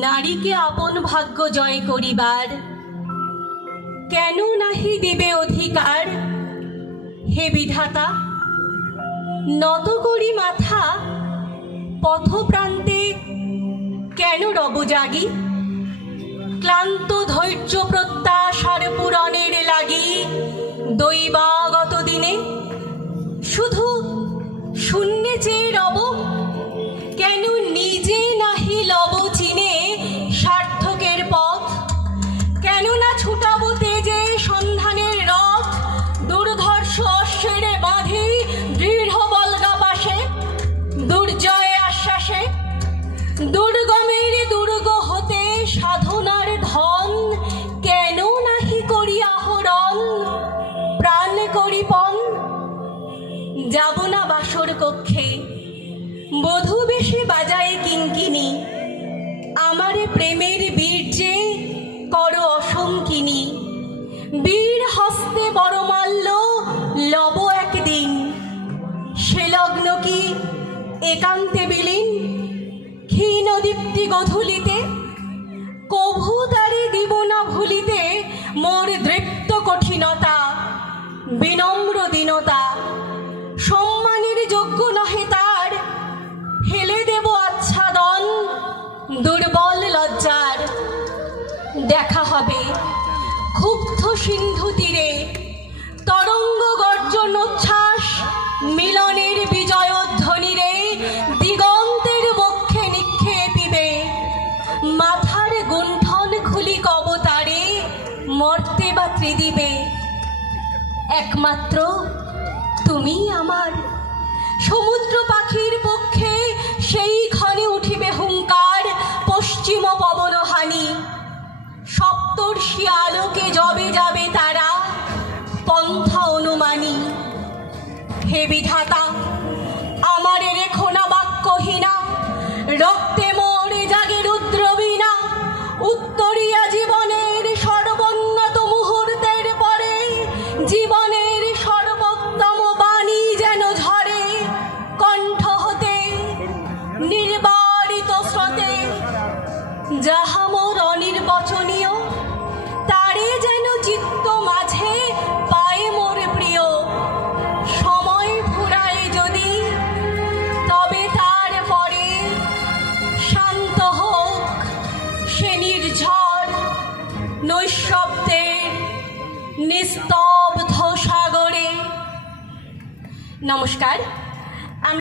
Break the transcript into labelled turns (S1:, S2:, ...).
S1: নারীকে আপন ভাগ্য জয় করিবার। কেন নাহি দেবে অধিকার? হে বিধাতা, নত করি মাথা, পথপ্রান্তে কেন রব জাগি? ক্লান্ত ধৈর্য প্রত্যাশার দুর্গমের দুর্গ হতে সাধনার ধন কেন নাহি করি আহরণ? প্রাণ করি পণ। যাব না বাসর কক্ষে, বধূ বেশি বাজায় কিঙ্কিনি আমারে প্রেমের বীর্যে কর অসংকিনী। বীর হস্তে বড় মাল্য লব একদিন। সে লগ্ন কি একান্তে বিলীন? ক্ষীণ দীপ্তি গধূলিতে, কভু তারে দিব না ভুলিতে মোর দৃপ্ত কঠিনতা, বিনম্র দীনতা। সম্মানের যোগ্য নহে তার, হেলে দেব আচ্ছাদন, দুর্বল লজ্জার। দেখা হবে ক্ষুব্ধ সিন্ধু তীরে মর্তে বা ত্রিদিবে? একমাত্র তুমি আমার। সমুদ্র পাখির পক্ষে সেই ক্ষণে উঠিবে হুঙ্কার, পশ্চিম পবনহানি। সপ্তর্ষি আলোকে জবে যাবে তারা পন্থা অনুমানী। হে বিধাতা নির্বারিত স্রোতে যাহা মোর অনির্বচনীয়, তারে যেন চিত্ত মাঝে পায় মোর প্রিয়। সময় ফুরায় যদি, তবে তার পরে শান্ত হোক সে নির্ঝর। নৈশব্দের নিস্তব্ধ সাগরে। নমস্কার।